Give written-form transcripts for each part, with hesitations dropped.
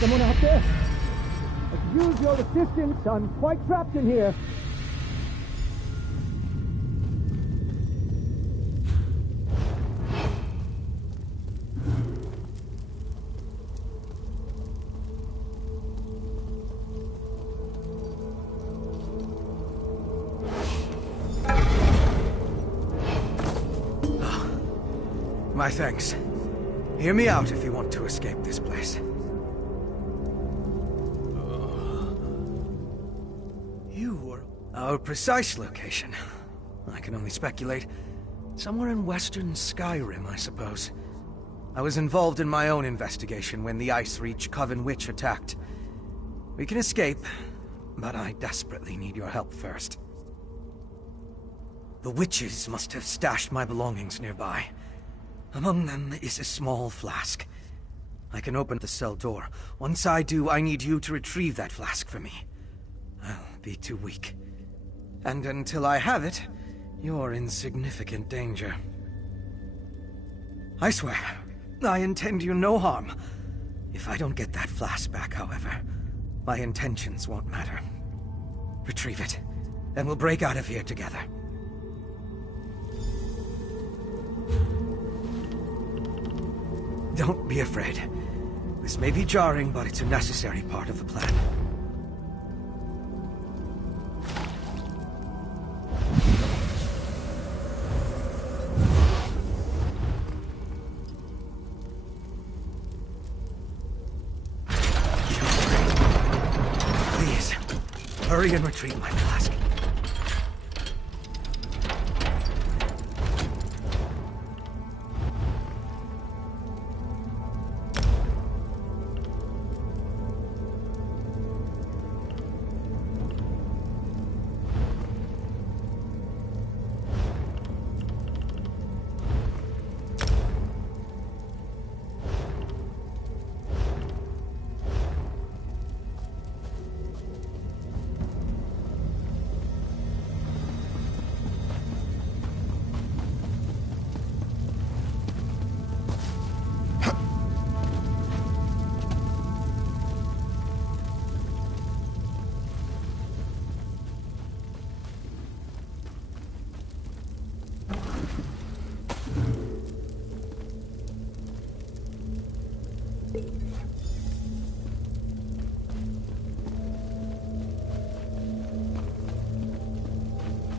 Someone out there? I could use your assistance. I'm quite trapped in here. My thanks. Hear me out if you want to escape this place. You were... Our precise location? I can only speculate. Somewhere in western Skyrim, I suppose. I was involved in my own investigation when the Ice Reach Coven Witch attacked. We can escape, but I desperately need your help first. The witches must have stashed my belongings nearby. Among them is a small flask. I can open the cell door. Once I do, I need you to retrieve that flask for me. I'll be too weak. And until I have it, you're in significant danger. I swear, I intend you no harm. If I don't get that flask back, however, my intentions won't matter. Retrieve it, and we'll break out of here together. Don't be afraid. This may be jarring, but it's a necessary part of the plan. Please, hurry and retrieve my flask.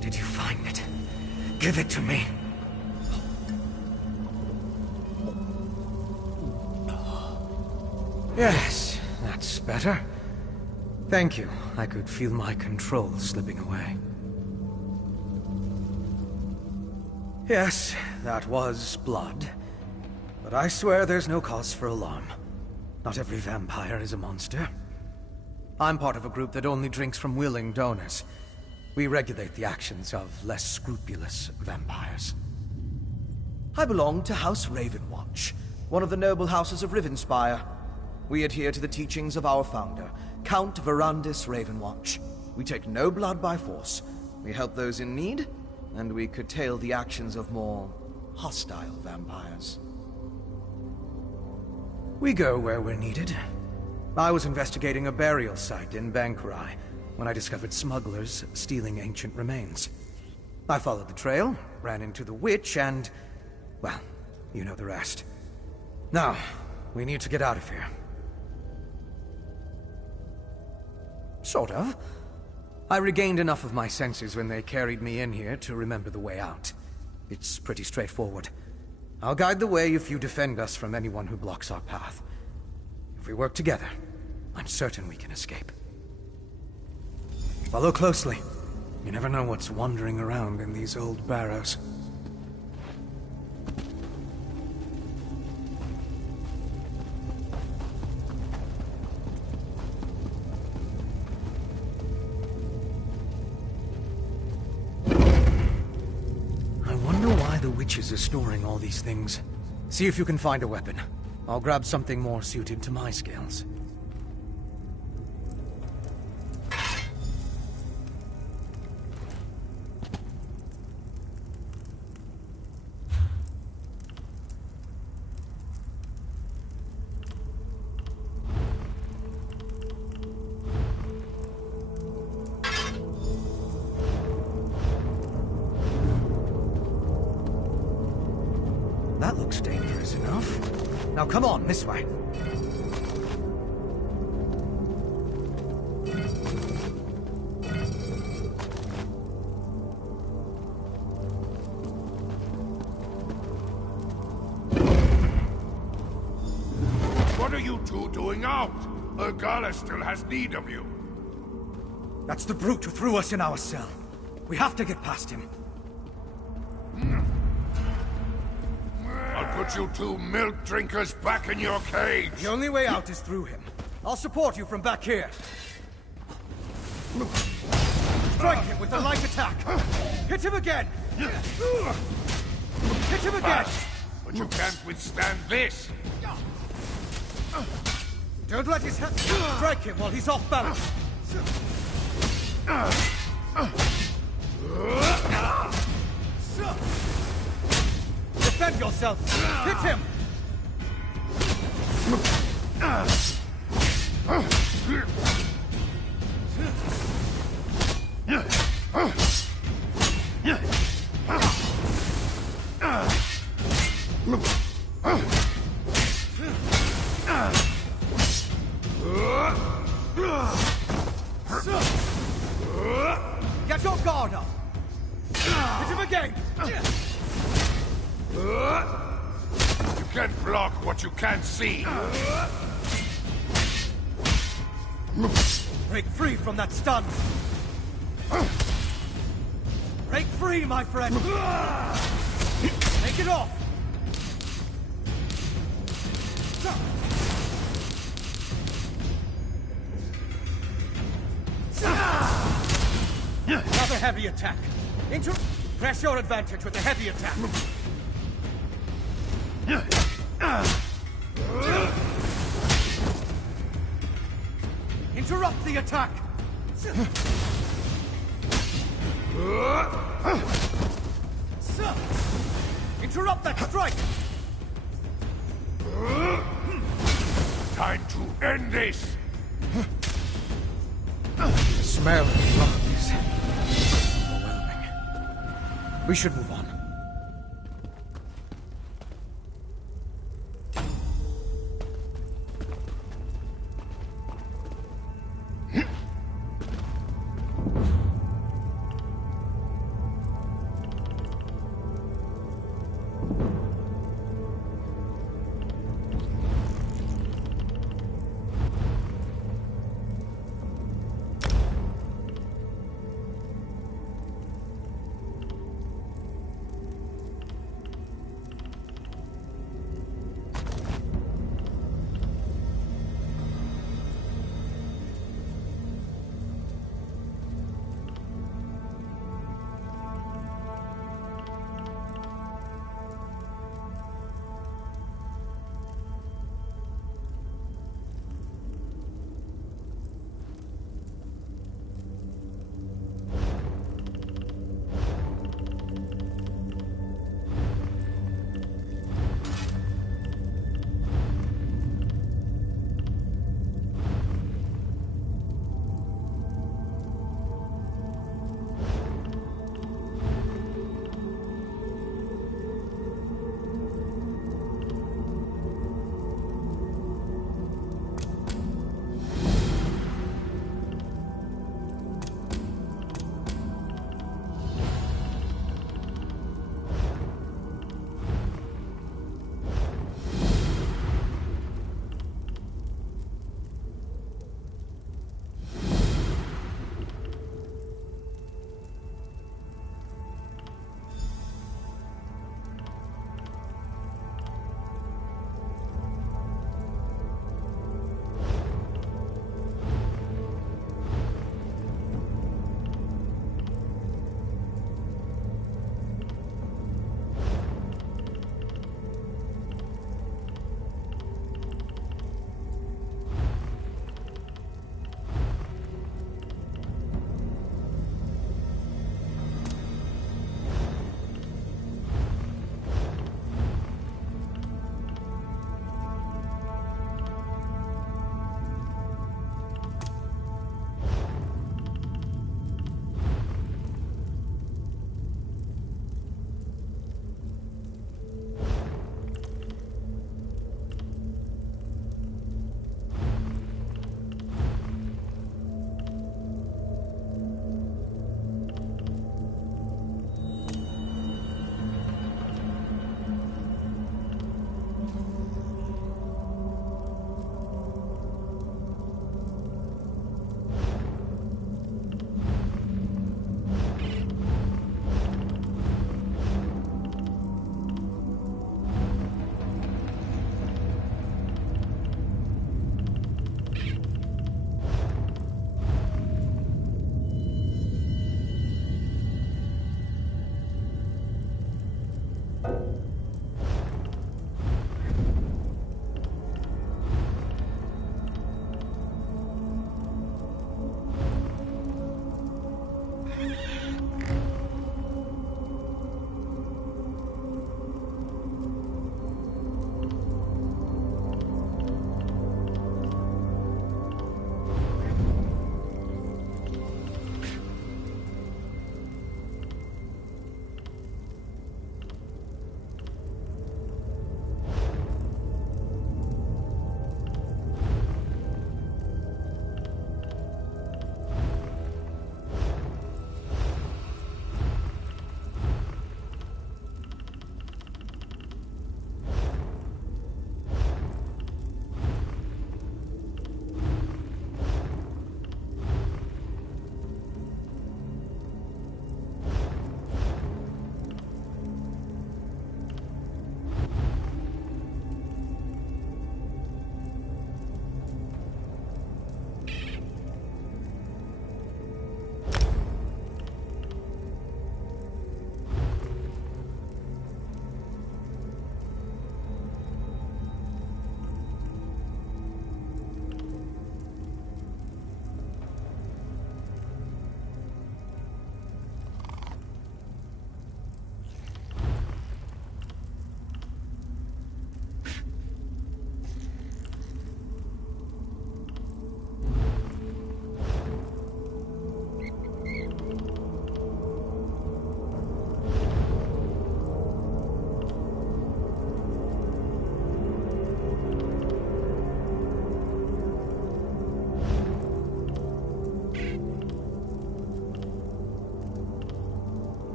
Did you find it? Give it to me. Yes, that's better. Thank you. I could feel my control slipping away. Yes, that was blood. But I swear there's no cause for alarm. Not every vampire is a monster. I'm part of a group that only drinks from willing donors. We regulate the actions of less scrupulous vampires. I belong to House Ravenwatch, one of the noble houses of Rivenspire. We adhere to the teachings of our founder, Count Verandis Ravenwatch. We take no blood by force. We help those in need, and we curtail the actions of more hostile vampires. We go where we're needed. I was investigating a burial site in Bankurai when I discovered smugglers stealing ancient remains. I followed the trail, ran into the witch, and... well, you know the rest. Now, we need to get out of here. Sort of. I regained enough of my senses when they carried me in here to remember the way out. It's pretty straightforward. I'll guide the way if you defend us from anyone who blocks our path. If we work together, I'm certain we can escape. Follow closely. You never know what's wandering around in these old barrows. I wonder why the witches are storing all these things. See if you can find a weapon. I'll grab something more suited to my skills. looks dangerous enough. Now come on, this way. What are you two doing out? Ergala still has need of you. That's the brute who threw us in our cell. We have to get past him. I'll put you two milk drinkers back in your cage. The only way out is through him. I'll support you from back here. Strike him with a light attack. Hit him again. Hit him again. Fast, but you can't withstand this. Don't let his head strike him while he's off balance. Defend yourself! Hit him! Get your guard up! Hit him again! You can't block what you can't see. Break free from that stun! Break free, my friend! Take it off! Another heavy attack. Press your advantage with the heavy attack. Interrupt the attack. Interrupt that strike. Time to end this. The smell of blood is overwhelming. We should move on.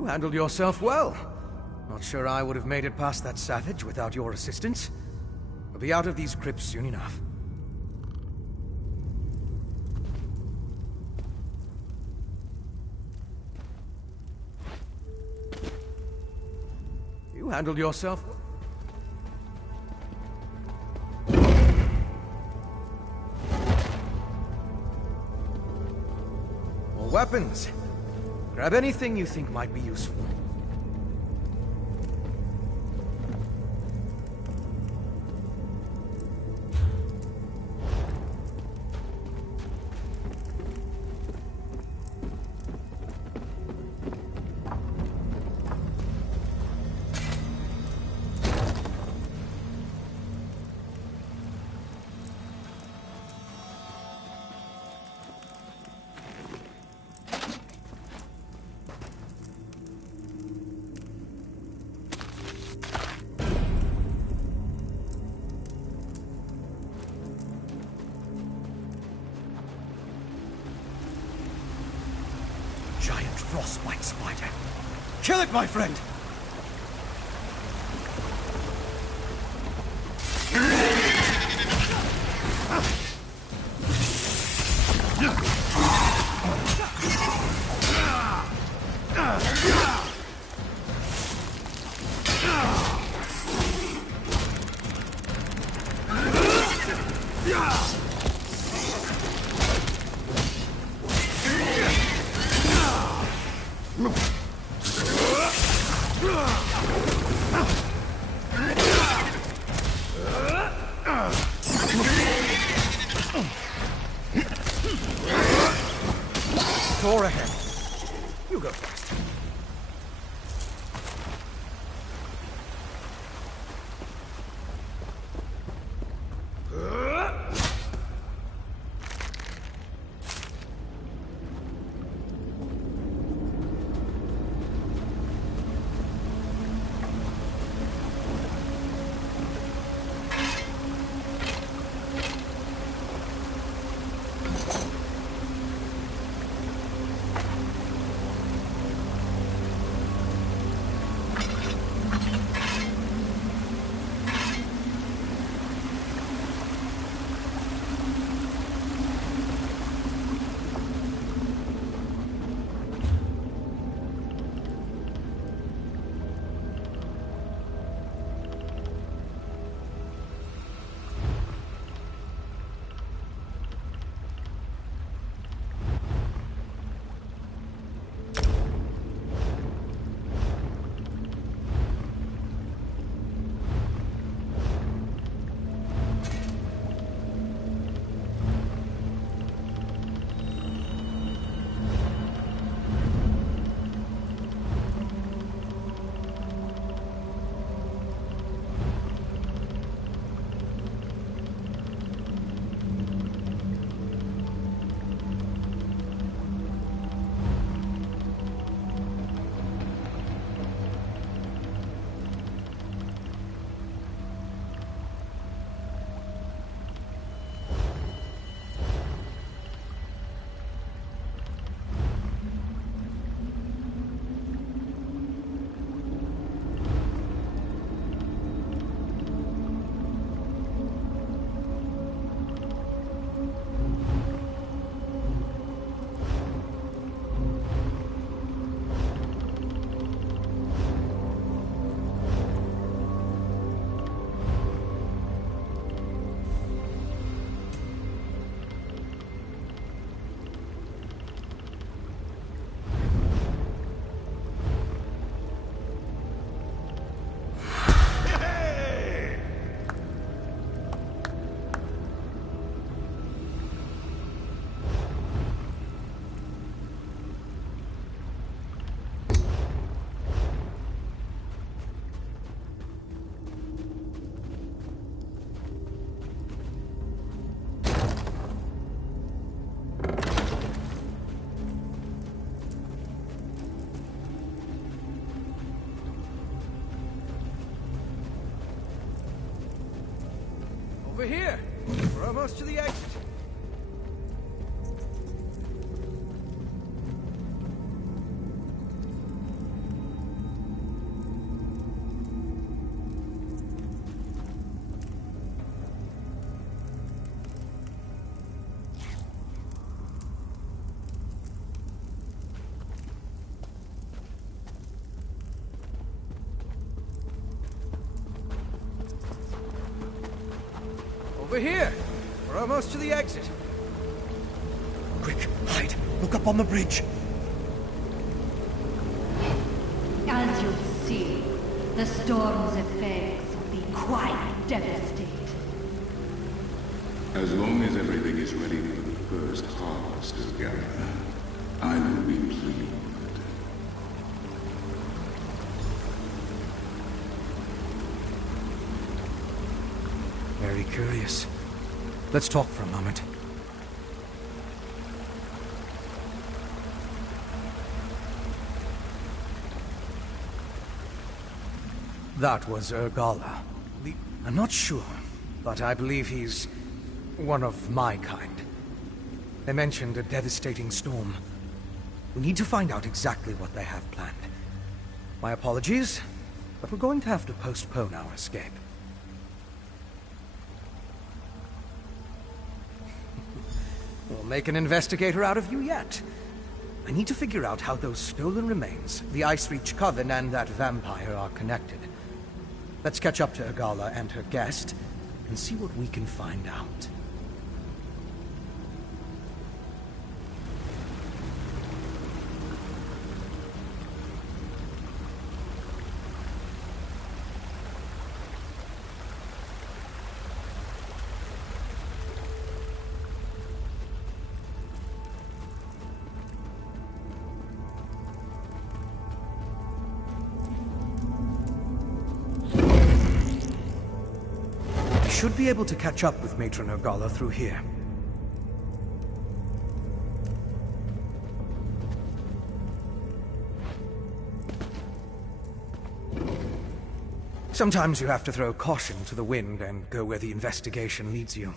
You handled yourself well. Not sure I would have made it past that savage without your assistance. We'll be out of these crypts soon enough. You handled yourself... More weapons. Grab anything you think might be useful. Giant frostbite spider. Kill it, my friend! Door ahead. You go first. Over here! We're almost to the exit. We're here! We're almost to the exit. Quick, hide. Look up on the bridge. As you'll see, the storm's effects will be quite devastating. As long as everything is ready for the first harvest of Gaia, I will be pleased. Very curious. Let's talk for a moment. That was Urgala. I'm not sure, but I believe he's one of my kind. They mentioned a devastating storm. We need to find out exactly what they have planned. My apologies, but we're going to have to postpone our escape. We'll make an investigator out of you yet. I need to figure out how those stolen remains, the Ice Reach Coven, and that vampire are connected. Let's catch up to Urgala and her guest, and see what we can find out. Should be able to catch up with Matron Urgala through here. Sometimes you have to throw caution to the wind and go where the investigation leads you.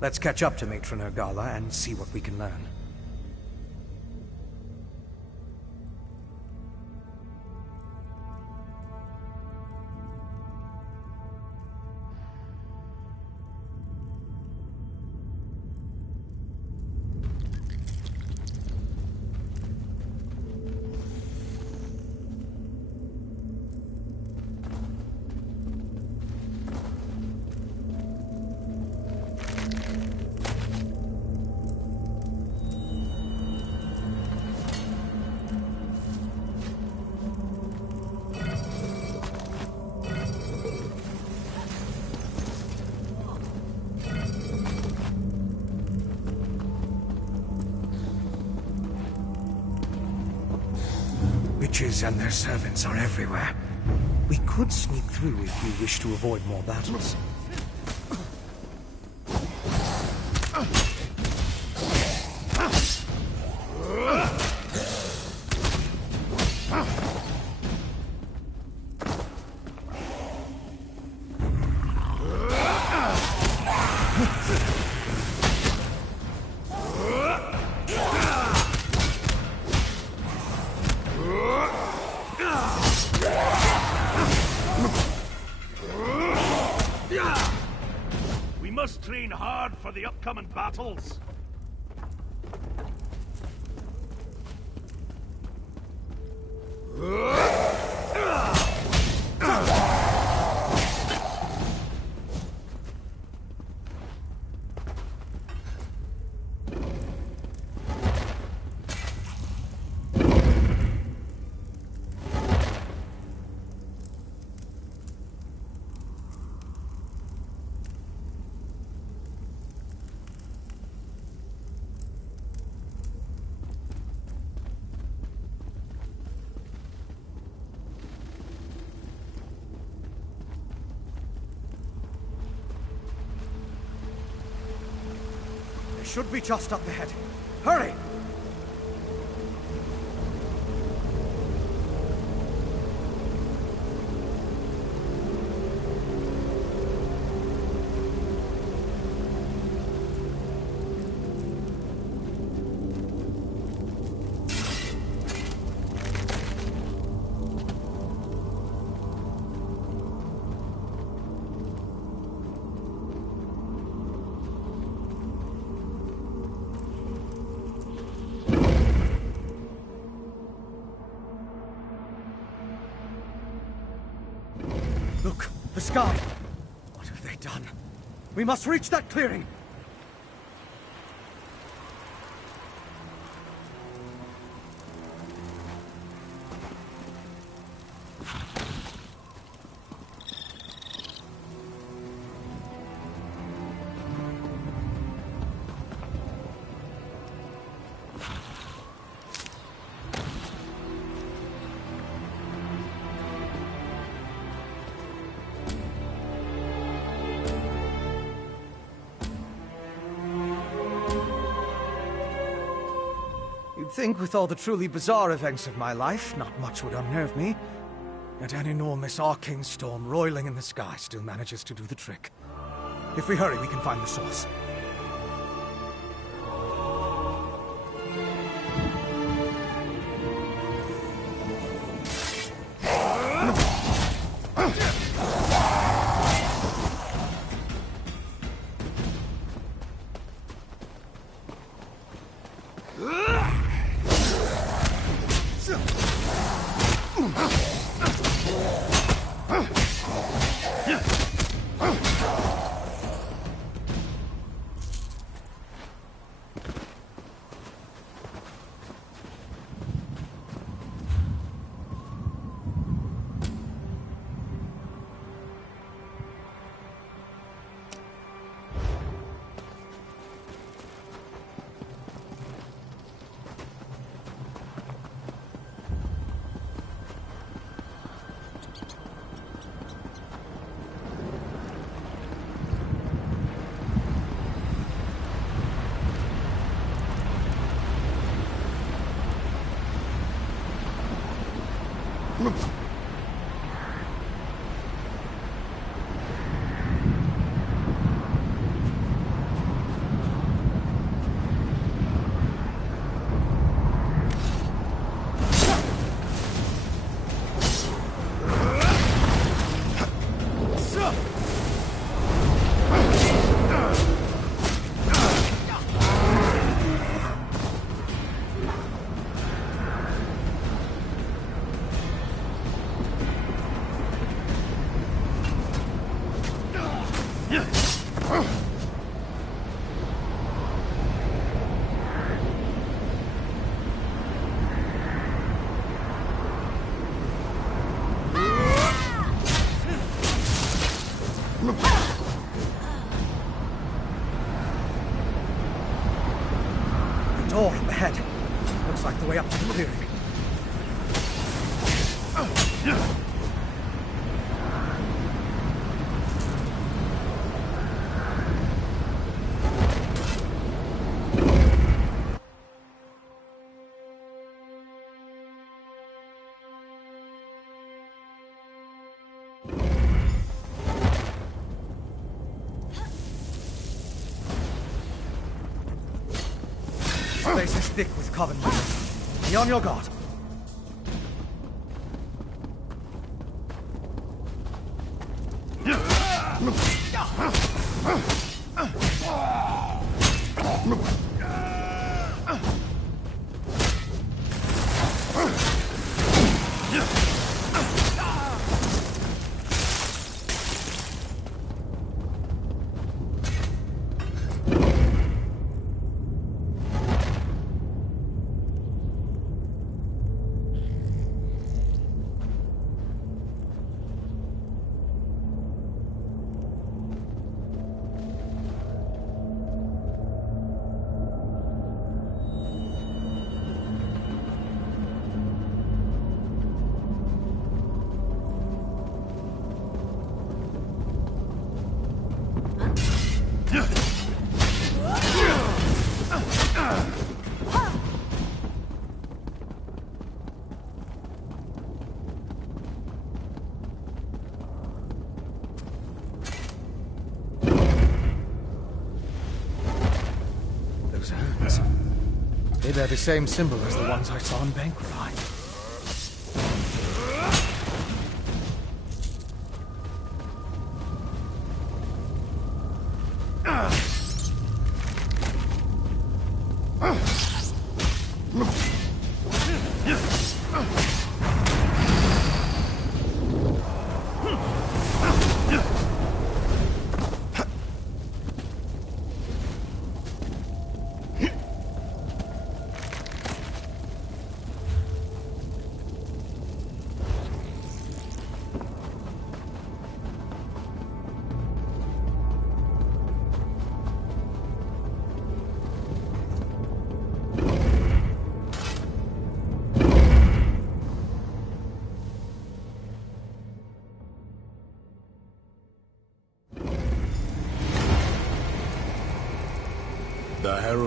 Let's catch up to Matron Urgala and see what we can learn. Witches and their servants are everywhere. We could sneak through if you wish to avoid more battles. We must train hard for the upcoming battles. Should be just up ahead. Hurry! Look, the sky! What have they done? We must reach that clearing. You'd think with all the truly bizarre events of my life, not much would unnerve me. Yet an enormous arcane storm roiling in the sky still manages to do the trick. If we hurry, we can find the source. Door up ahead. Looks like the way up to the clearing. This place is thick with coven members. Be on your guard. Those hands. They bear the same symbol as the ones I saw in Banquerai.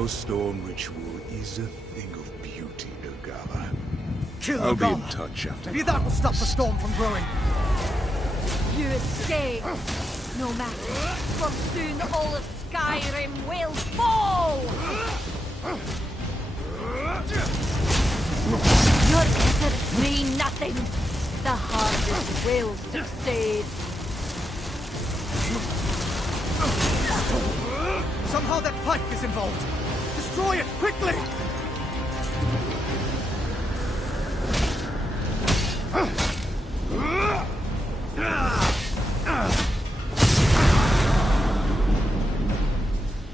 Storm ritual is a thing of beauty, Nogala. Kill I'll be in Nogala. touch after. Maybe that will stop the storm from growing. You escape, no matter, for soon all of Skyrim will fall! Your efforts mean nothing. The hardest will succeed. Somehow that pipe is involved. Destroy it, quickly!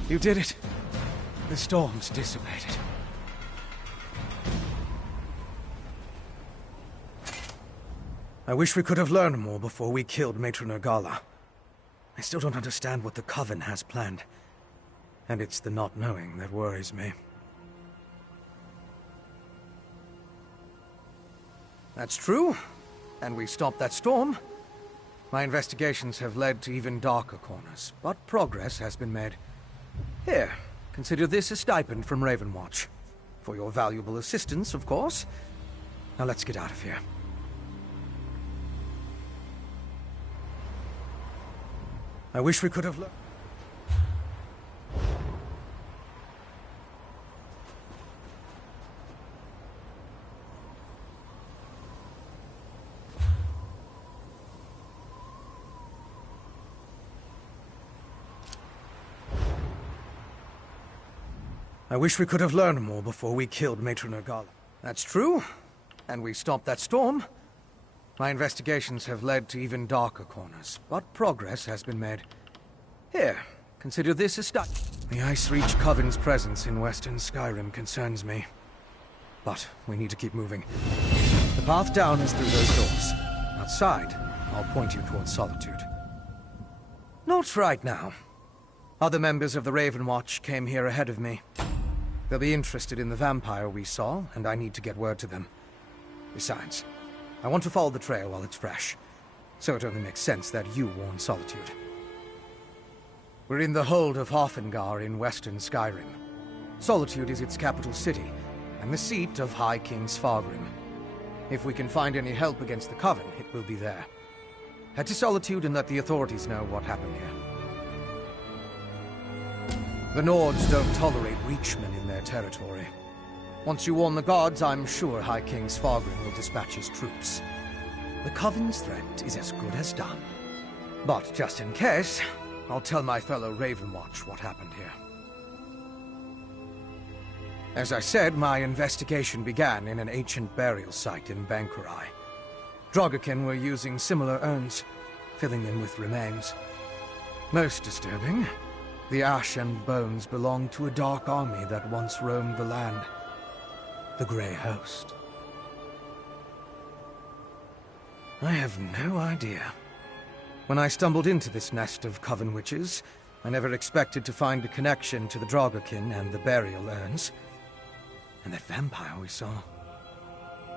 You did it. The storm's dissipated. I wish we could have learned more before we killed Matron Nogala. I still don't understand what the Coven has planned. And it's the not knowing that worries me. That's true. And we stopped that storm. My investigations have led to even darker corners, but progress has been made. Here, consider this a stipend from Ravenwatch. For your valuable assistance, of course. Now let's get out of here. I wish we could have learned. I wish we could have learned more before we killed Matron Nogala. That's true. And we stopped that storm. My investigations have led to even darker corners, but progress has been made. Here, consider this a start. The Ice Reach Coven's presence in Western Skyrim concerns me. But we need to keep moving. The path down is through those doors. Outside, I'll point you towards Solitude. Not right now. Other members of the Raven Watch came here ahead of me. They'll be interested in the vampire we saw, and I need to get word to them. Besides, I want to follow the trail while it's fresh, so it only makes sense that you warn Solitude. We're in the hold of Hofengar in Western Skyrim. Solitude is its capital city, and the seat of High King Svargrim. If we can find any help against the Coven, it will be there. Head to Solitude and let the authorities know what happened here. The Nords don't tolerate Reachmen in their territory. Once you warn the gods, I'm sure High King Svargrim will dispatch his troops. The Coven's threat is as good as done. But just in case, I'll tell my fellow Ravenwatch what happened here. As I said, my investigation began in an ancient burial site in Bankurai. Drogakin were using similar urns, filling them with remains. Most disturbing, the ash and bones belonged to a dark army that once roamed the land. The Grey Host. I have no idea. When I stumbled into this nest of Coven witches, I never expected to find a connection to the Drogakin and the burial urns. And that vampire we saw.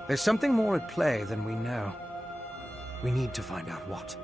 There's something more at play than we know. We need to find out what.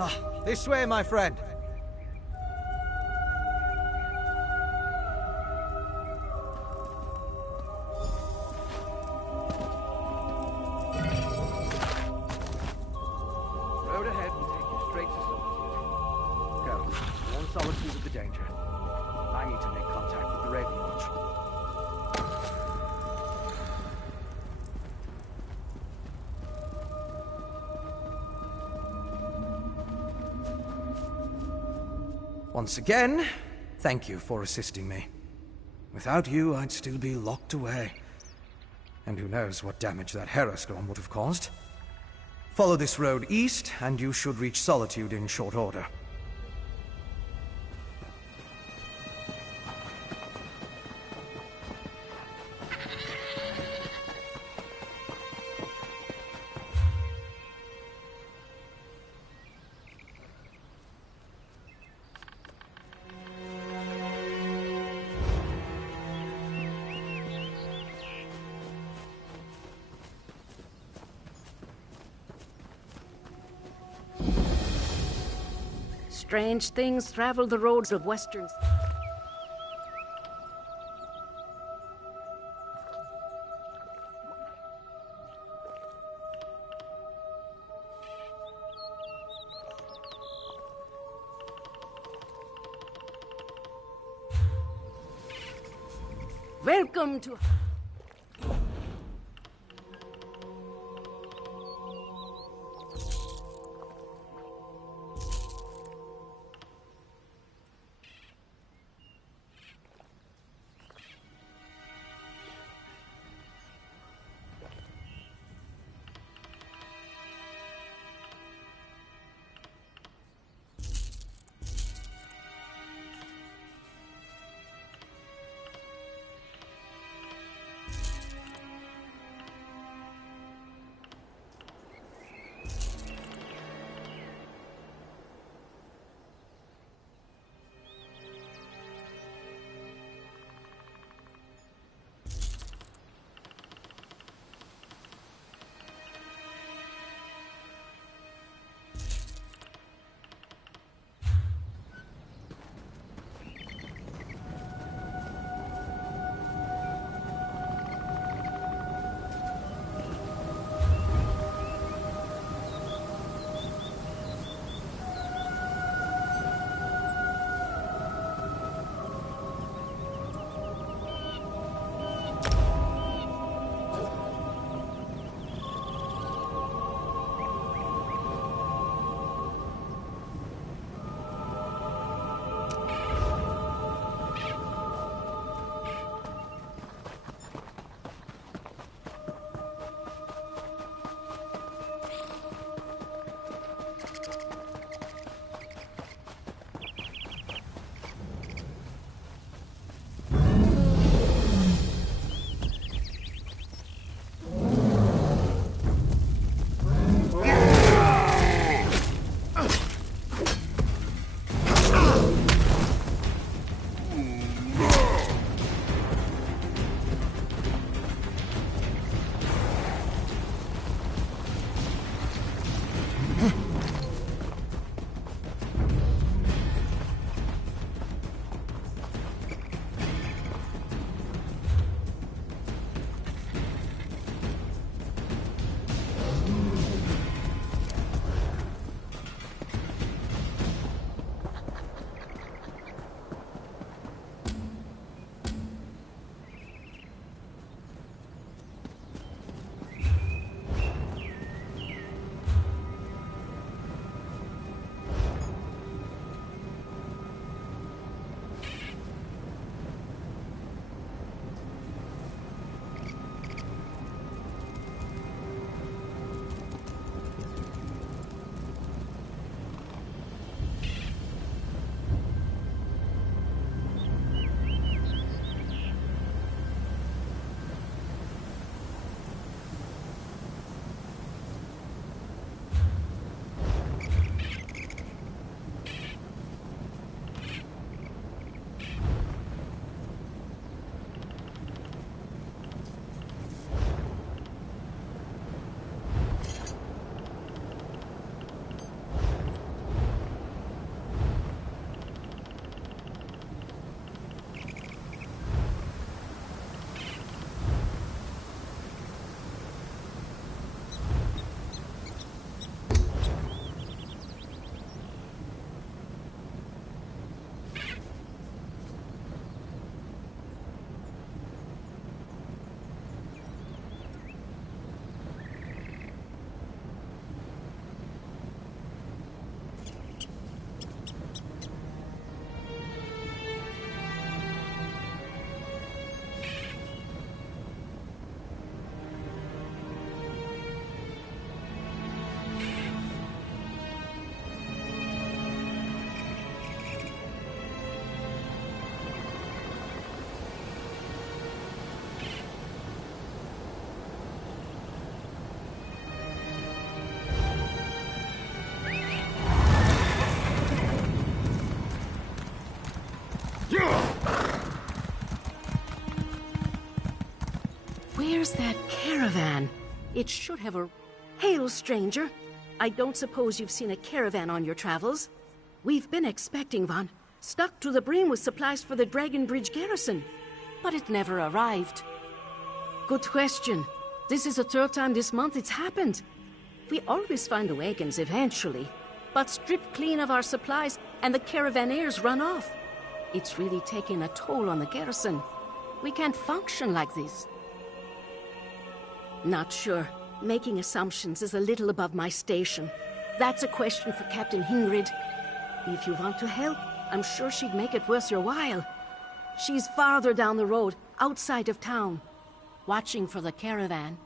Ah, this way, my friend. Road ahead will take you straight to Solitude. Go. Warn Solitude of the danger. I need to make contact with the Raven Watch. Once again, thank you for assisting me. Without you, I'd still be locked away. And who knows what damage that Herostorm would have caused. Follow this road east, and you should reach Solitude in short order. Strange things travel the roads of Western... Welcome to... Where's that caravan? It should have a... Hail, stranger. I don't suppose you've seen a caravan on your travels. We've been expecting one, stuck to the brim with supplies for the Dragon Bridge garrison. But it never arrived. Good question. This is the third time this month it's happened. We always find the wagons eventually, but stripped clean of our supplies and the caravaneers run off. It's really taking a toll on the garrison. We can't function like this. Not sure. Making assumptions is a little above my station. That's a question for Captain Hingrid. If you want to help, I'm sure she'd make it worth your while. She's farther down the road, outside of town, watching for the caravan.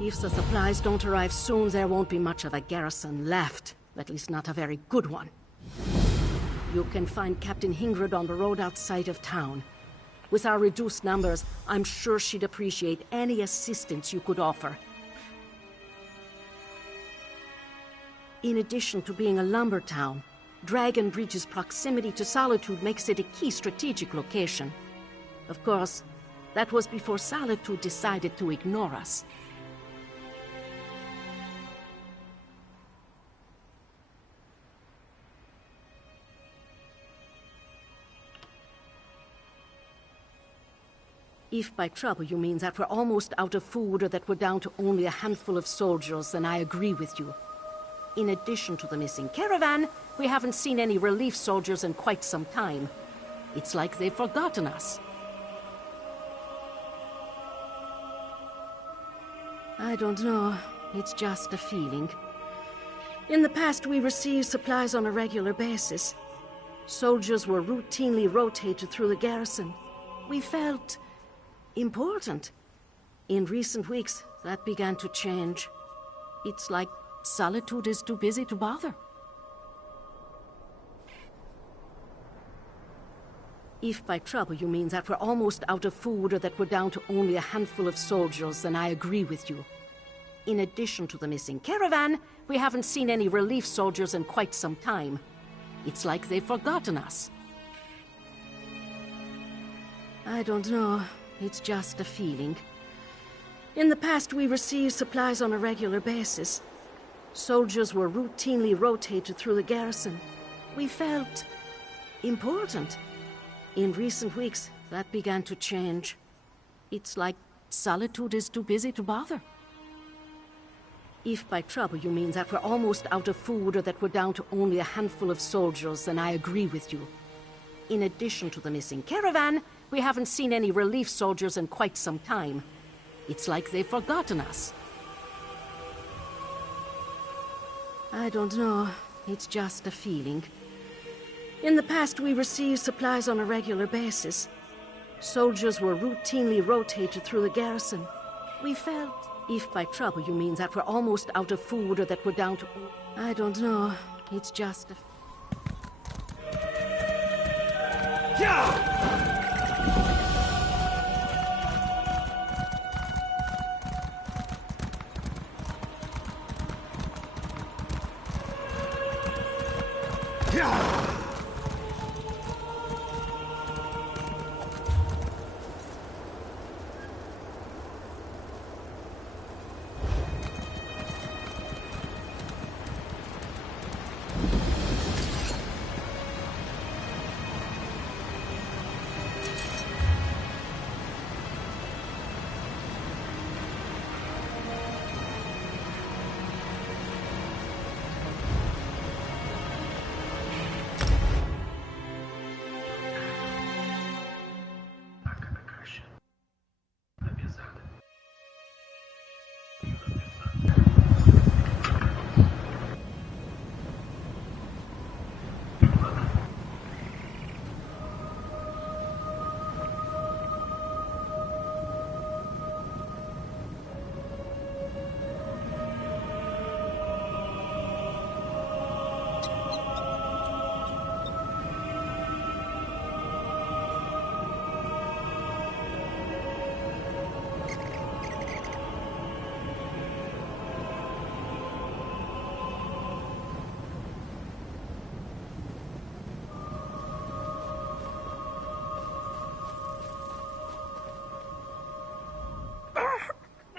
If the supplies don't arrive soon, there won't be much of a garrison left. At least not a very good one. You can find Captain Hingrid on the road outside of town. With our reduced numbers, I'm sure she'd appreciate any assistance you could offer. In addition to being a lumber town, Dragon Bridge's proximity to Solitude makes it a key strategic location. Of course, that was before Solitude decided to ignore us. If by trouble you mean that we're almost out of food or that we're down to only a handful of soldiers, then I agree with you. In addition to the missing caravan, we haven't seen any relief soldiers in quite some time. It's like they've forgotten us. I don't know. It's just a feeling. In the past, we received supplies on a regular basis. Soldiers were routinely rotated through the garrison. We felt important. In recent weeks, that began to change. It's like Solitude is too busy to bother. If by trouble you mean that we're almost out of food or that we're down to only a handful of soldiers, then I agree with you. In addition to the missing caravan, we haven't seen any relief soldiers in quite some time. It's like they've forgotten us. I don't know. It's just a feeling. In the past, we received supplies on a regular basis. Soldiers were routinely rotated through the garrison. We felt important. In recent weeks, that began to change. It's like Solitude is too busy to bother. If by trouble you mean that we're almost out of food or that we're down to only a handful of soldiers, then I agree with you. In addition to the missing caravan, we haven't seen any relief soldiers in quite some time. It's like they've forgotten us. I don't know. It's just a feeling. In the past, we received supplies on a regular basis. Soldiers were routinely rotated through the garrison. We felt, if by trouble you mean that we're almost out of food or that we're down to... I don't know. It's just a... Yeah!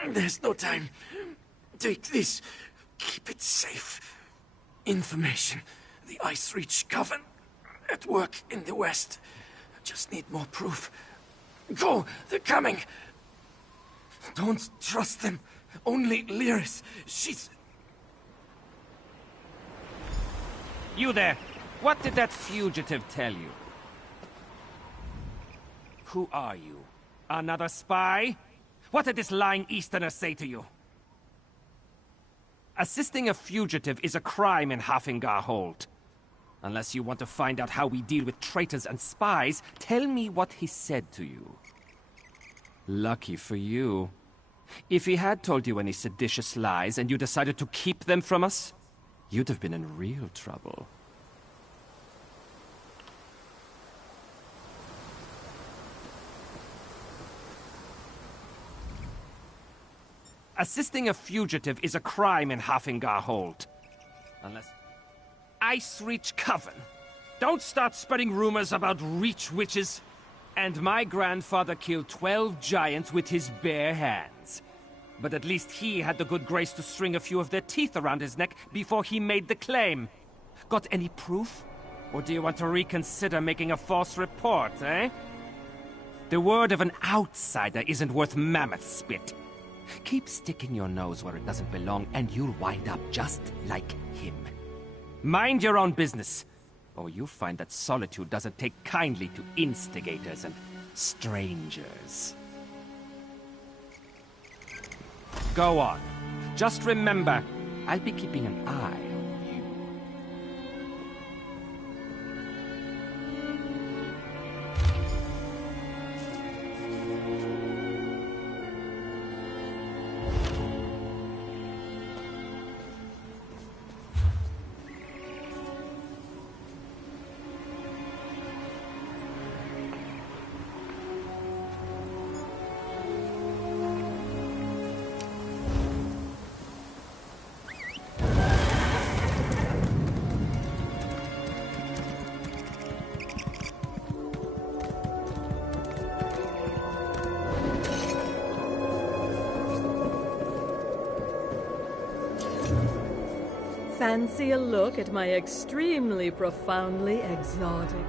There's no time. Take this. Keep it safe. Information. The Ice Reach Coven. At work in the west. Just need more proof. Go! They're coming! Don't trust them. Only Lyris. She's... You there! What did that fugitive tell you? Who are you? Another spy? What did this lying Easterner say to you? Assisting a fugitive is a crime in Hafingar Hold. Unless you want to find out how we deal with traitors and spies, tell me what he said to you. Lucky for you. If he had told you any seditious lies and you decided to keep them from us, you'd have been in real trouble. Assisting a fugitive is a crime in Hafingar Hold. Unless... Ice Reach Coven. Don't start spreading rumors about Reach witches. And my grandfather killed 12 giants with his bare hands. But at least he had the good grace to string a few of their teeth around his neck before he made the claim. Got any proof? Or do you want to reconsider making a false report, eh? The word of an outsider isn't worth mammoth spit. Keep sticking your nose where it doesn't belong, and you'll wind up just like him. Mind your own business, or you'll find that Solitude doesn't take kindly to instigators and strangers. Go on. Just remember, I'll be keeping an eye on you. Fancy a look at my extremely profoundly exotic...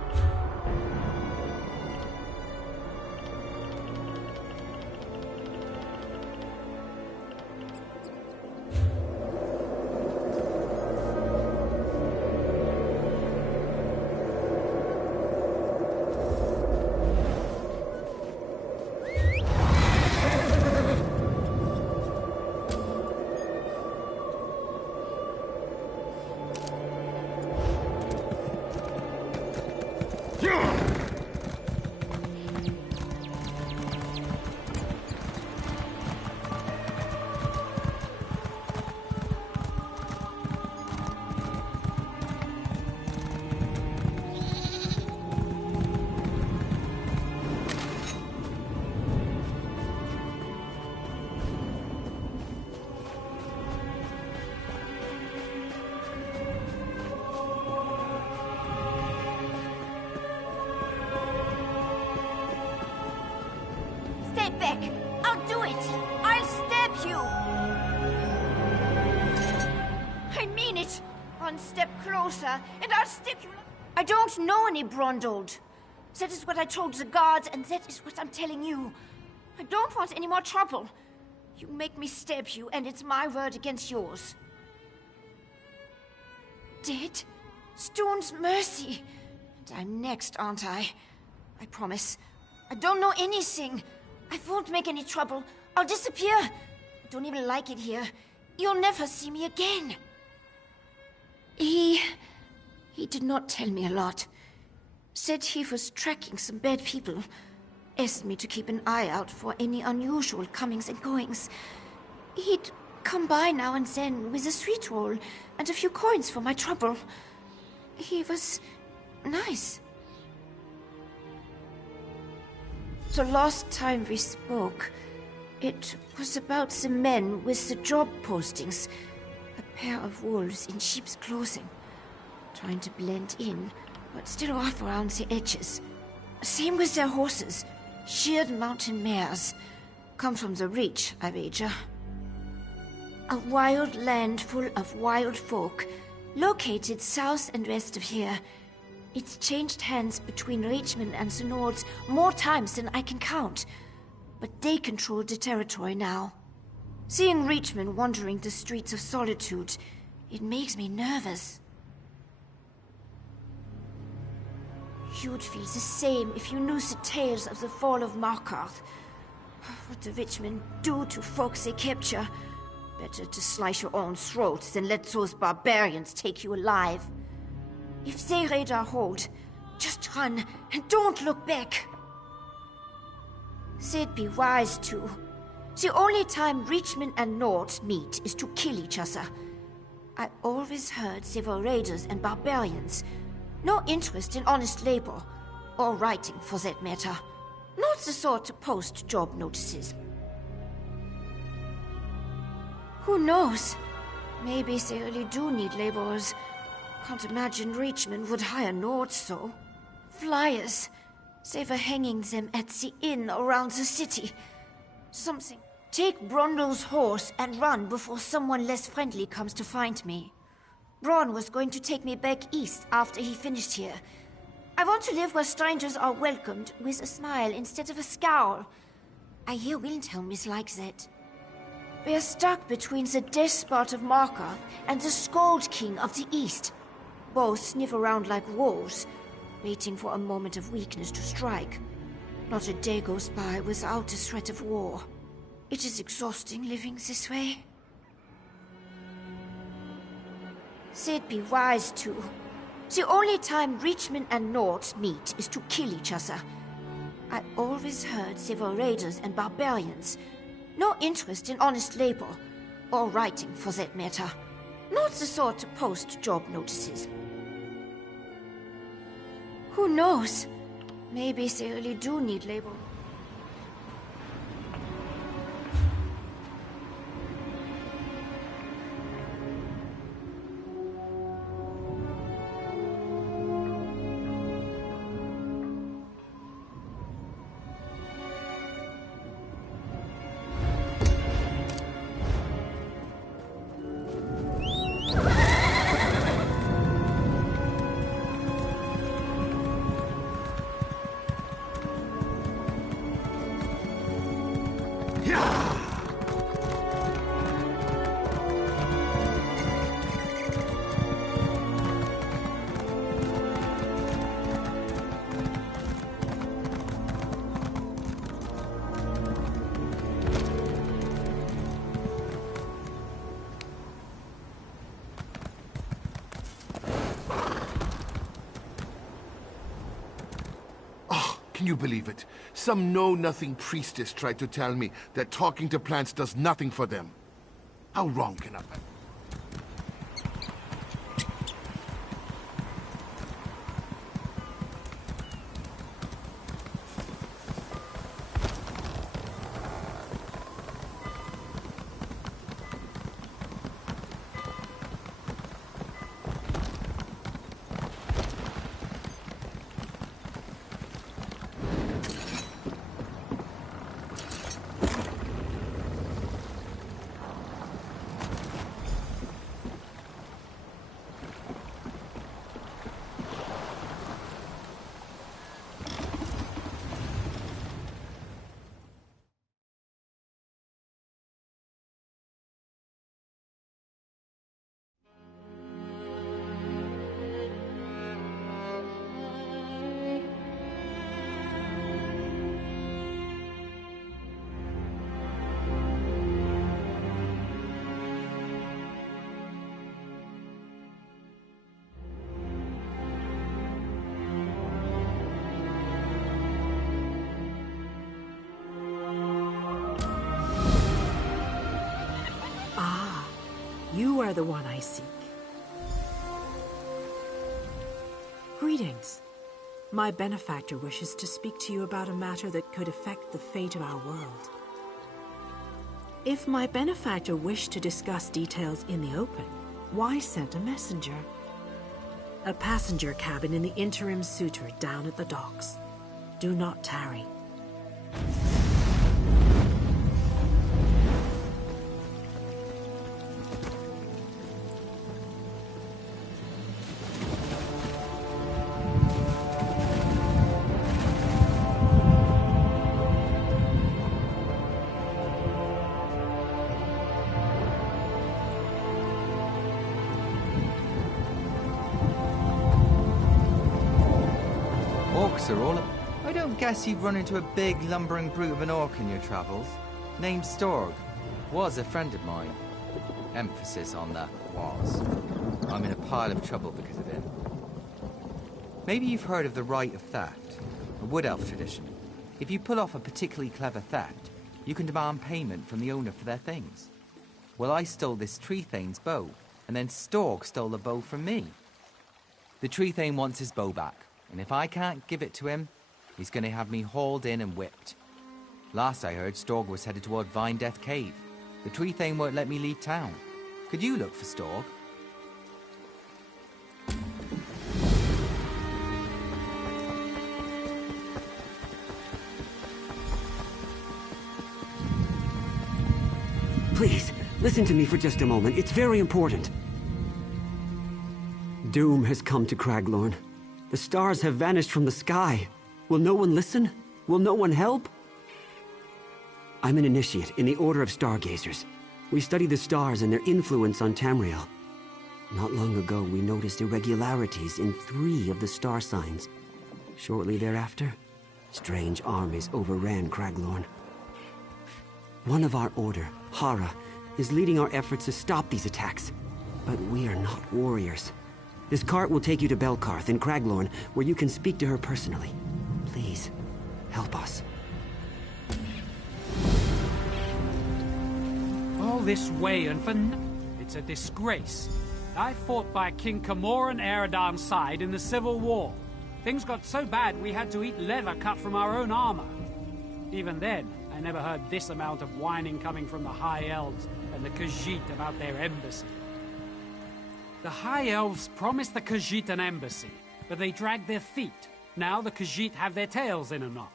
Step back! I'll do it! I'll stab you! I mean it! One step closer, and I'll stab you... I don't know any Brondold. That is what I told the guards, and that is what I'm telling you. I don't want any more trouble. You make me stab you, and it's my word against yours. Dead? Stone's mercy. And I'm next, aren't I? I promise. I don't know anything. I won't make any trouble. I'll disappear. I don't even like it here. You'll never see me again. He did not tell me a lot. Said he was tracking some bad people. Asked me to keep an eye out for any unusual comings and goings. He'd come by now and then with a sweet roll and a few coins for my trouble. He was nice. The last time we spoke, it was about the men with the job postings. A pair of wolves in sheep's clothing. Trying to blend in, but still off around the edges. Same with their horses. Sheared mountain mares. come from the Reach, I wager. A wild land full of wild folk, located south and west of here. It's changed hands between Reachmen and the Nords more times than I can count. But they control the territory now. Seeing Reachmen wandering the streets of Solitude, it makes me nervous. You'd feel the same if you knew the tales of the fall of Markarth. What the Reachmen do to folks they capture. Better to slice your own throat than let those barbarians take you alive. If they raid our hold, just run and don't look back. They'd be wise to. The only time Reachmen and Nords meet is to kill each other. I always heard they were raiders and barbarians. No interest in honest labor, or writing for that matter. Not the sort to post job notices. Who knows? Maybe they really do need laborers. Can't imagine Reachmen would hire Nords so. Flyers. They were hanging them at the inn around the city. Something. Take Brondle's horse and run before someone less friendly comes to find me. Bron was going to take me back east after he finished here. I want to live where strangers are welcomed with a smile instead of a scowl. I hear Windhelm is like that. We're stuck between the despot of Markarth and the Scold King of the East. Both sniff around like wolves, waiting for a moment of weakness to strike. Not a day goes by without a threat of war. It is exhausting living this way. They'd be wise to. The only time Reachmen and Nords meet is to kill each other. I always heard they were raiders and barbarians. No interest in honest labor, or writing for that matter. Not the sort to post job notices. Who knows? Maybe they really do need labor. Can you believe it? Some know-nothing priestess tried to tell me that talking to plants does nothing for them. How wrong can I be? You are the one I seek. Greetings. My benefactor wishes to speak to you about a matter that could affect the fate of our world. If my benefactor wished to discuss details in the open, why send a messenger? A passenger cabin in the interim suitor down at the docks. Do not tarry. orcs are all... I don't guess you've run into a big, lumbering brute of an orc in your travels. Named Storg. Was a friend of mine. Emphasis on that was. I'm in a pile of trouble because of him. Maybe you've heard of the Rite of Theft, a Wood Elf tradition. If you pull off a particularly clever theft, you can demand payment from the owner for their things. Well, I stole this Tree Thane's bow, and then Storg stole the bow from me. The Tree Thane wants his bow back, and if I can't give it to him, he's gonna have me hauled in and whipped. Last I heard, Storg was headed toward Vine Death Cave. The Tree Thane won't let me leave town. Could you look for Storg? Please, listen to me for just a moment. It's very important. Doom has come to Craglorn. The stars have vanished from the sky. Will no one listen? Will no one help? I'm an initiate in the Order of Stargazers. We study the stars and their influence on Tamriel. Not long ago, we noticed irregularities in 3 of the star signs. Shortly thereafter, strange armies overran Craglorn. One of our order, Hara, is leading our efforts to stop these attacks. But we are not warriors. This cart will take you to Belkarth in Craglorn, where you can speak to her personally. Please, help us. All this way and for it's a disgrace. I fought by King Kamor and Eredan's side in the Civil War. Things got so bad we had to eat leather cut from our own armor. Even then, I never heard this amount of whining coming from the High Elves and the Khajiit about their embassy. The High Elves promised the Khajiit an embassy, but they dragged their feet. Now the Khajiit have their tails in a knot.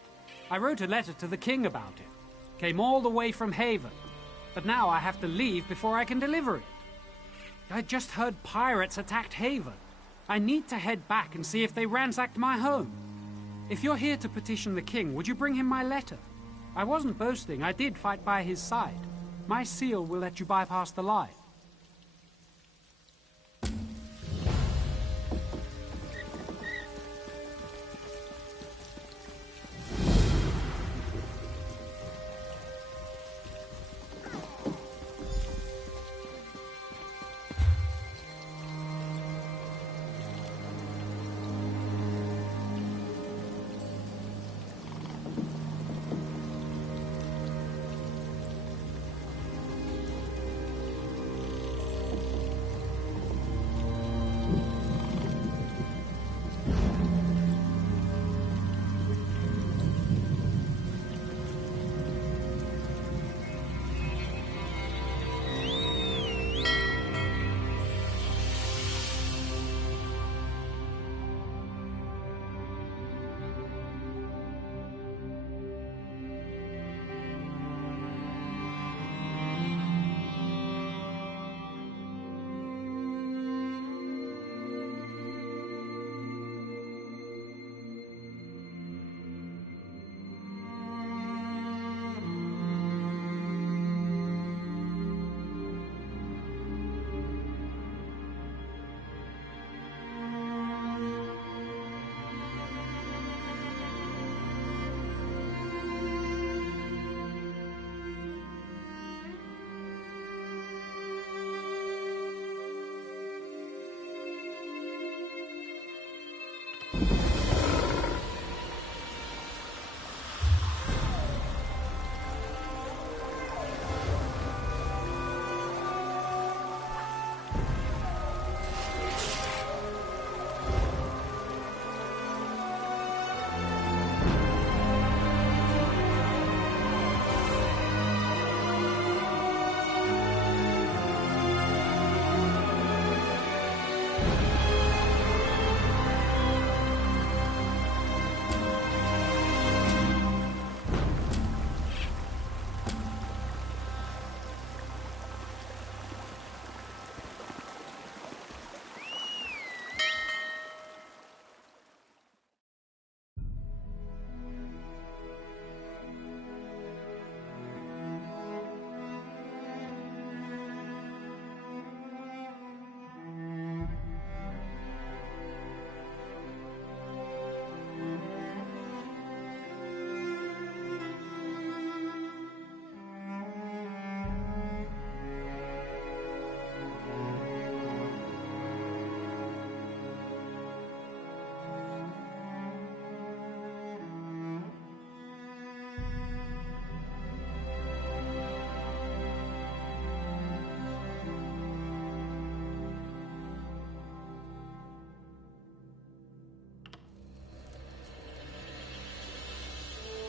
I wrote a letter to the king about it. Came all the way from Haven. But now I have to leave before I can deliver it. I just heard pirates attacked Haven. I need to head back and see if they ransacked my home. If you're here to petition the king, would you bring him my letter? I wasn't boasting, I did fight by his side. My seal will let you bypass the line.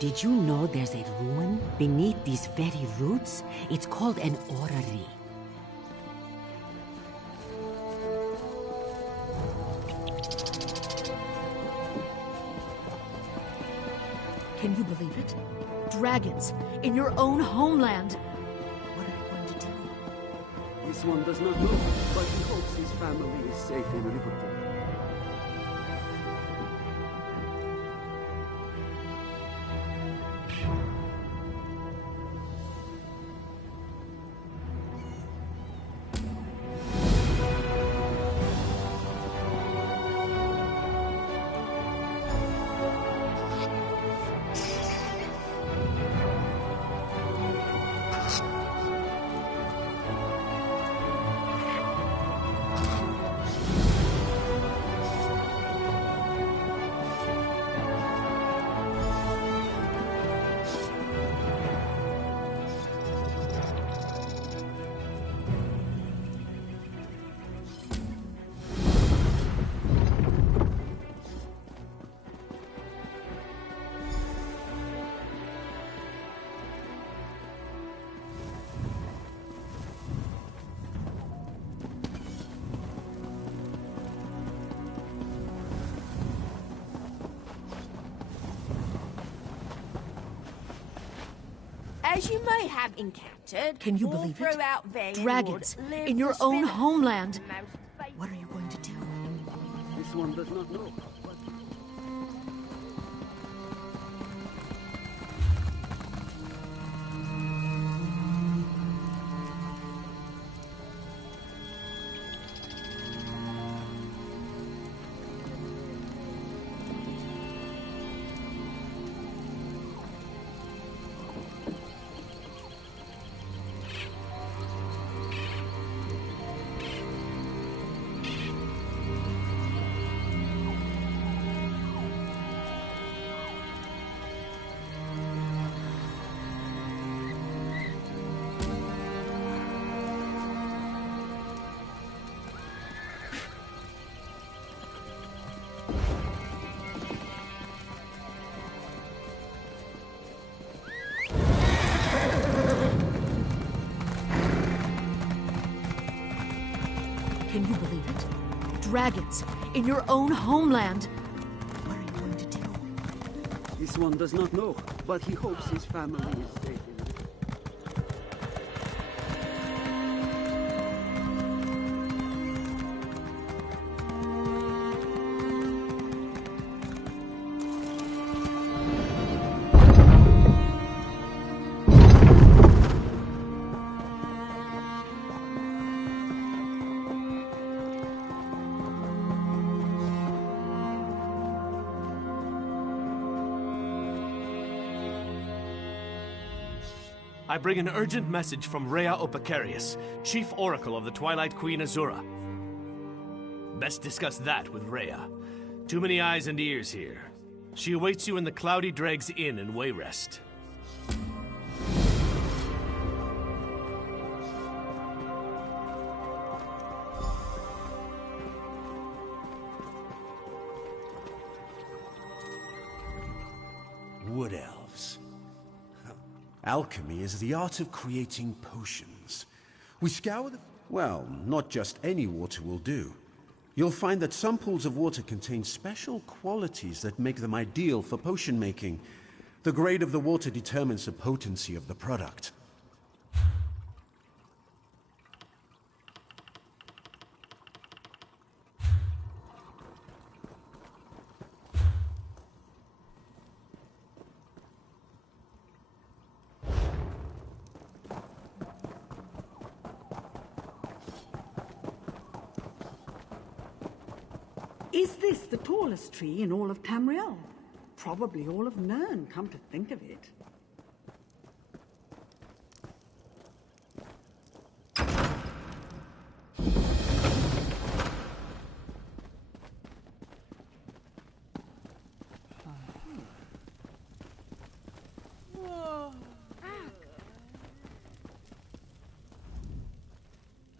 Did you know there's a ruin beneath these very roots? It's called an orrery. Can you believe it? Dragons in your own homeland. What are you going to do? This one does not know, but he hopes his family is safe in Liverpool. As you may have encountered, Can you all believe it? throughout Valenwood Dragons live in your the own spirit homeland. of the most What are you going to do? This one does not know. Can you believe it? Dragons in your own homeland. What are you going to do? This one does not know, but he hopes his family is safe in Liverpool. I bring an urgent message from Rhea Opacarius, Chief Oracle of the Twilight Queen Azura. Best discuss that with Rhea. Too many eyes and ears here. She awaits you in the Cloudy Dregs Inn in Wayrest. Wood elves. Alchemy is the art of creating potions. We scour the... Well, not just any water will do. You'll find that some pools of water contain special qualities that make them ideal for potion making. The grade of the water determines the potency of the product. Is this the tallest tree in all of Tamriel? Probably all of Nern, come to think of it.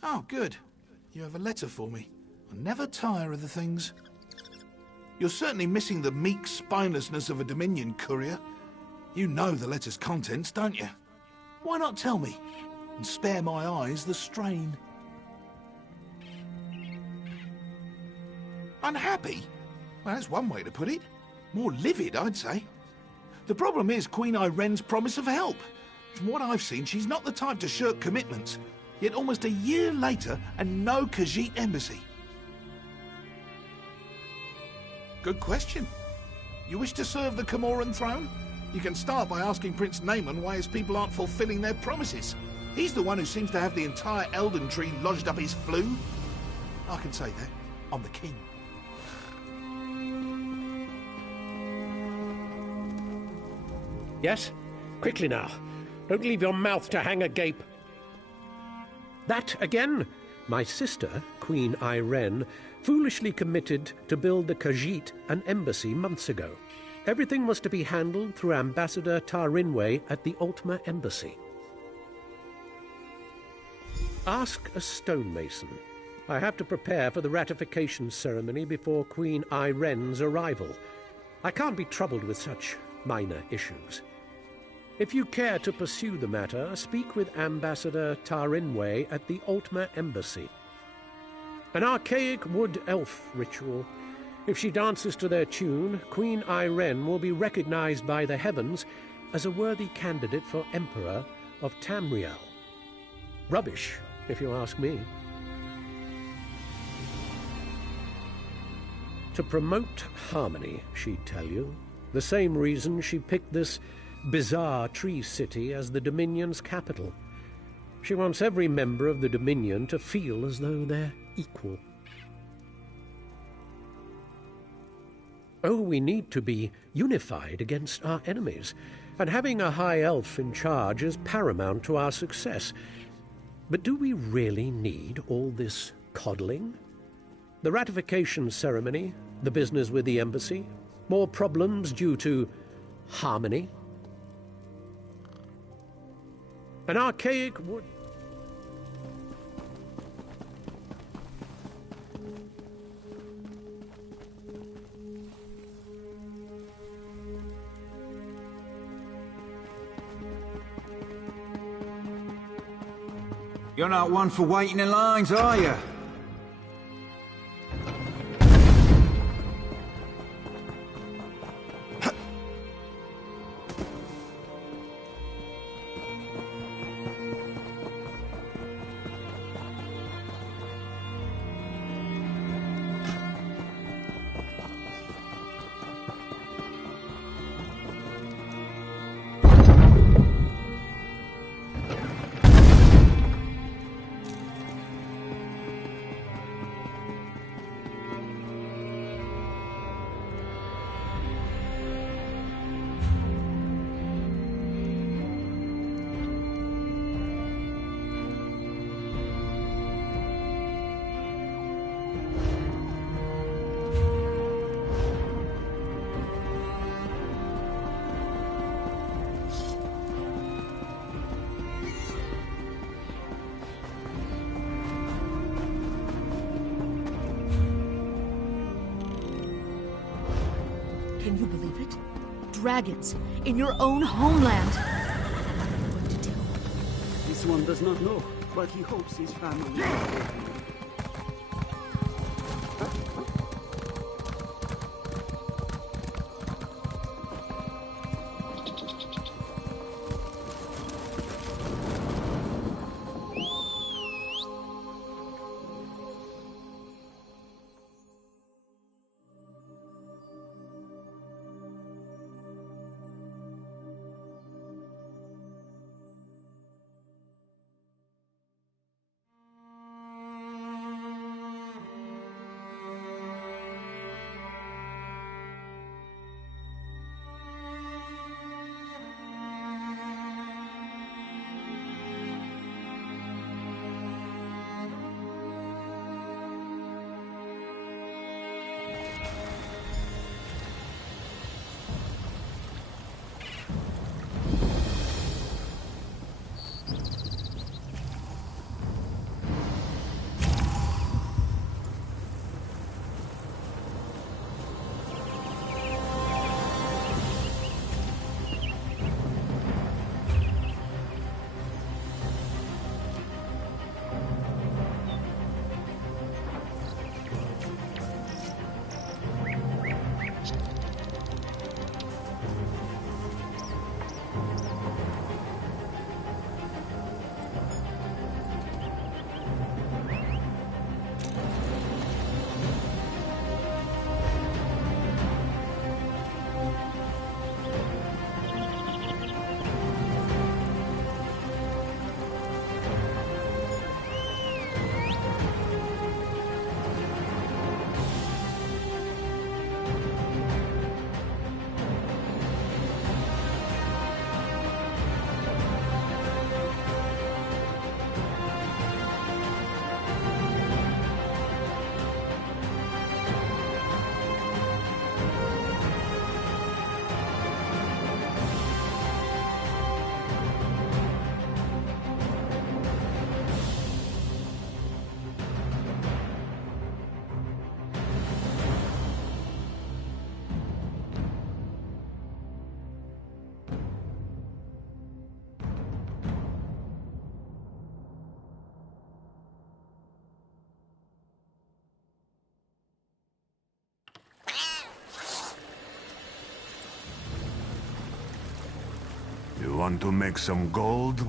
Oh, good. You have a letter for me. I never tire of the things. You're certainly missing the meek spinelessness of a Dominion courier. You know the letter's contents, don't you? Why not tell me? And spare my eyes the strain. Unhappy? Well, that's one way to put it. More livid, I'd say. The problem is Queen Irene's promise of help. From what I've seen, she's not the type to shirk commitments. Yet almost a year later, and no Khajiit embassy. Good question. You wish to serve the Comoran throne? You can start by asking Prince Naaman why his people aren't fulfilling their promises. He's the one who seems to have the entire Elden Tree lodged up his flue. I can say that. I'm the king. Yes? Quickly now. Don't leave your mouth to hang agape. That again? My sister, Queen Irene, foolishly committed to build the Khajiit an embassy months ago. Everything was to be handled through Ambassador Tarinwe at the Ultima Embassy. Ask a stonemason. I have to prepare for the ratification ceremony before Queen Irene's arrival. I can't be troubled with such minor issues. If you care to pursue the matter, speak with Ambassador Tarinwe at the Ultima Embassy. An archaic wood elf ritual. If she dances to their tune, Queen Irene will be recognized by the heavens as a worthy candidate for Emperor of Tamriel. Rubbish, if you ask me. To promote harmony, she'd tell you. The same reason she picked this bizarre tree city as the Dominion's capital. She wants every member of the Dominion to feel as though they're equal. Oh, we need to be unified against our enemies, and having a high elf in charge is paramount to our success. But do we really need all this coddling? The ratification ceremony, the business with the embassy, more problems due to harmony. An archaic wood... You're not one for waiting in lines, are you? Can you believe it? Dragons in your own homeland. This one does not know, but he hopes his family. Want to make some gold,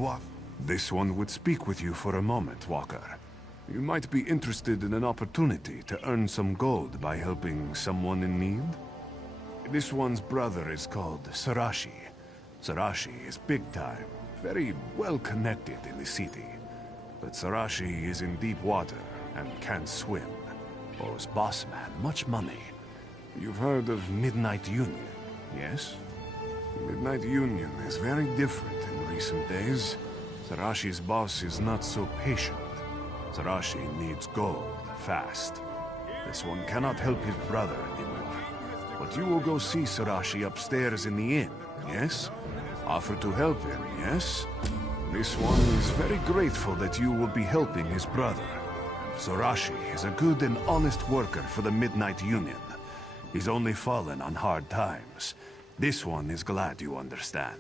This one would speak with you for a moment, Walker. You might be interested in an opportunity to earn some gold by helping someone in need. This one's brother is called Sarashi. Sarashi is big time, very well connected in the city. But Sarashi is in deep water and can't swim. Owes boss man much money. You've heard of Midnight Union, yes? Midnight Union is very different in recent days. Sarashi's boss is not so patient. Sarashi needs gold, fast. This one cannot help his brother anymore. But you will go see Sarashi upstairs in the inn, yes? Offer to help him, yes? This one is very grateful that you will be helping his brother. Sarashi is a good and honest worker for the Midnight Union. He's only fallen on hard times. This one is glad you understand.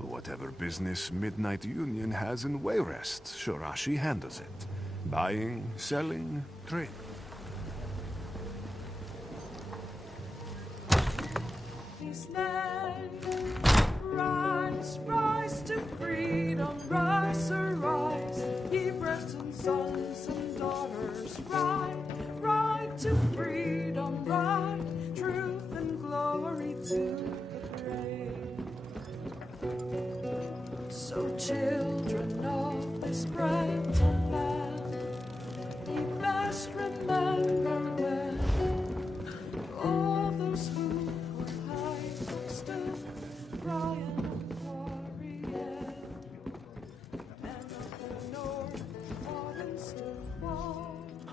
Whatever business Midnight Union has in Wayrest, Sarashi handles it. Buying, selling, trade. This land, rise, rise to freedom, rise, arise, ye Breton sons and daughters, ride, ride to freedom, ride, truth and glory to the brave. So children of this Breton land, ye best remember when all those who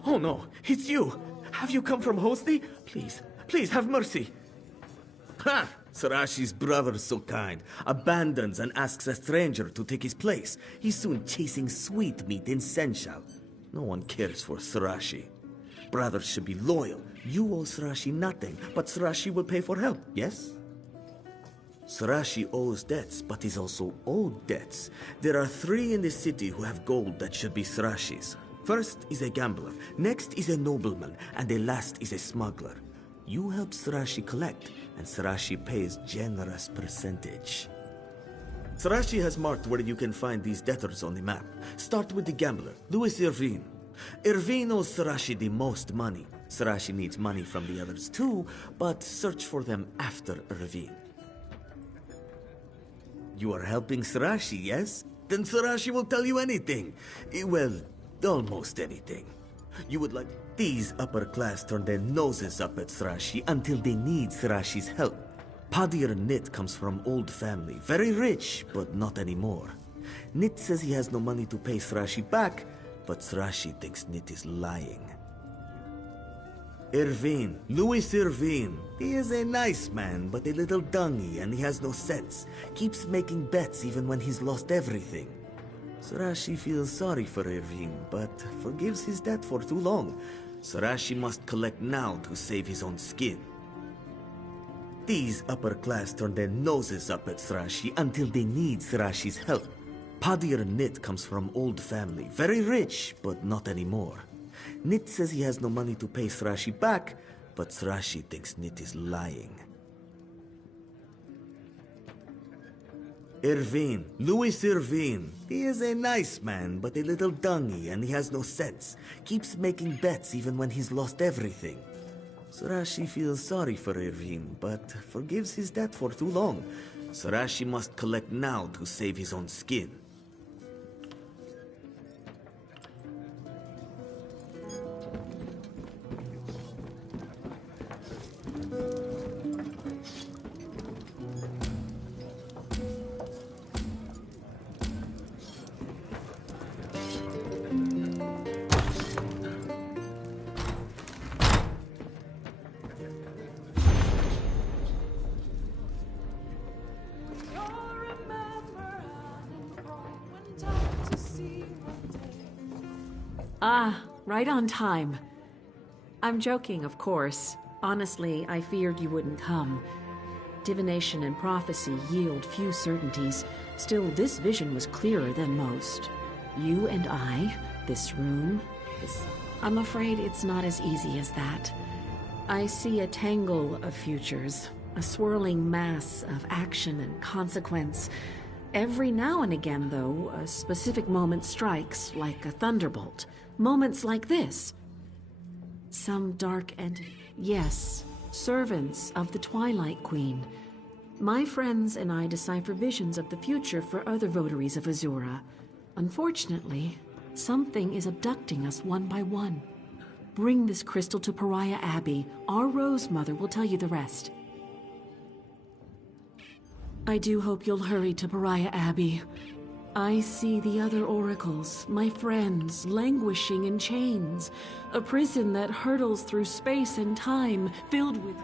Oh no, it's you! Have you come from Hosty? Please, please have mercy. Ha! Sarashi's brother's so kind. Abandons and asks a stranger to take his place. He's soon chasing sweetmeat in Senshal. No one cares for Sarashi. Brothers should be loyal. You owe Sarashi nothing, but Sarashi will pay for help, yes? Sarashi owes debts, but he's also owed debts. There are 3 in the city who have gold that should be Sarashi's. First is a gambler, next is a nobleman, and the last is a smuggler. You help Sarashi collect, and Sarashi pays generous percentage. Sarashi has marked where you can find these debtors on the map. Start with the gambler, Louis Irvine. Irvine owes Sarashi the most money. Sarashi needs money from the others too, but search for them after Irvine. You are helping Sarashi, yes? Then Sarashi will tell you anything. Well, almost anything. You would like these upper class turn their noses up at Sarashi until they need Sarashi's help. Padir Nit comes from old family, very rich, but not anymore. Nit says he has no money to pay Sarashi back, but Sarashi thinks Nit is lying. Irvine, Louis Irvine. He is a nice man, but a little dungy, and he has no sense. Keeps making bets even when he's lost everything. Sarashi feels sorry for Irvine, but forgives his debt for too long. Sarashi must collect now to save his own skin. These upper class turn their noses up at Sarashi until they need Sarashi's help. Padir Nit comes from old family, very rich, but not anymore. Nit says he has no money to pay Sarashi back, but Sarashi thinks Nit is lying. Irvine, Louis Irvine. He is a nice man, but a little dungy, and he has no sense. Keeps making bets even when he's lost everything. Sarashi feels sorry for Irvine, but forgives his debt for too long. Sarashi must collect now to save his own skin. Ah, right on time. I'm joking, of course. Honestly, I feared you wouldn't come. Divination and prophecy yield few certainties. Still, this vision was clearer than most. You and I, this room, this... I'm afraid it's not as easy as that. I see a tangle of futures, a swirling mass of action and consequence. Every now and again, though, a specific moment strikes like a thunderbolt. Moments like this. Some dark entity. Yes, servants of the Twilight Queen. My friends and I decipher visions of the future for other votaries of Azura. Unfortunately, something is abducting us one by one. Bring this crystal to Pariah Abbey. Our Rose Mother will tell you the rest. I do hope you'll hurry to Pariah Abbey. I see the other oracles, my friends, languishing in chains. A prison that hurtles through space and time, filled with...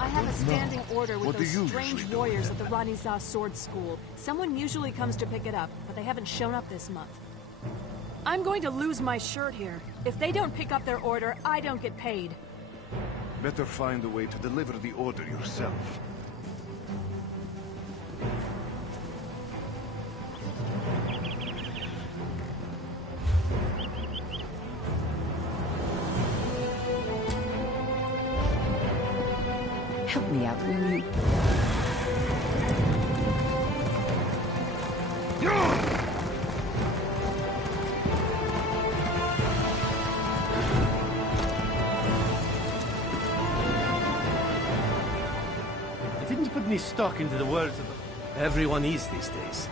I have a standing order with those strange warriors at the Ranizah Sword School. Someone usually comes to pick it up, but they haven't shown up this month. I'm going to lose my shirt here. If they don't pick up their order, I don't get paid. Better find a way to deliver the order yourself. Help me out, will you? I didn't put any stock into the words of the... Everyone is these days.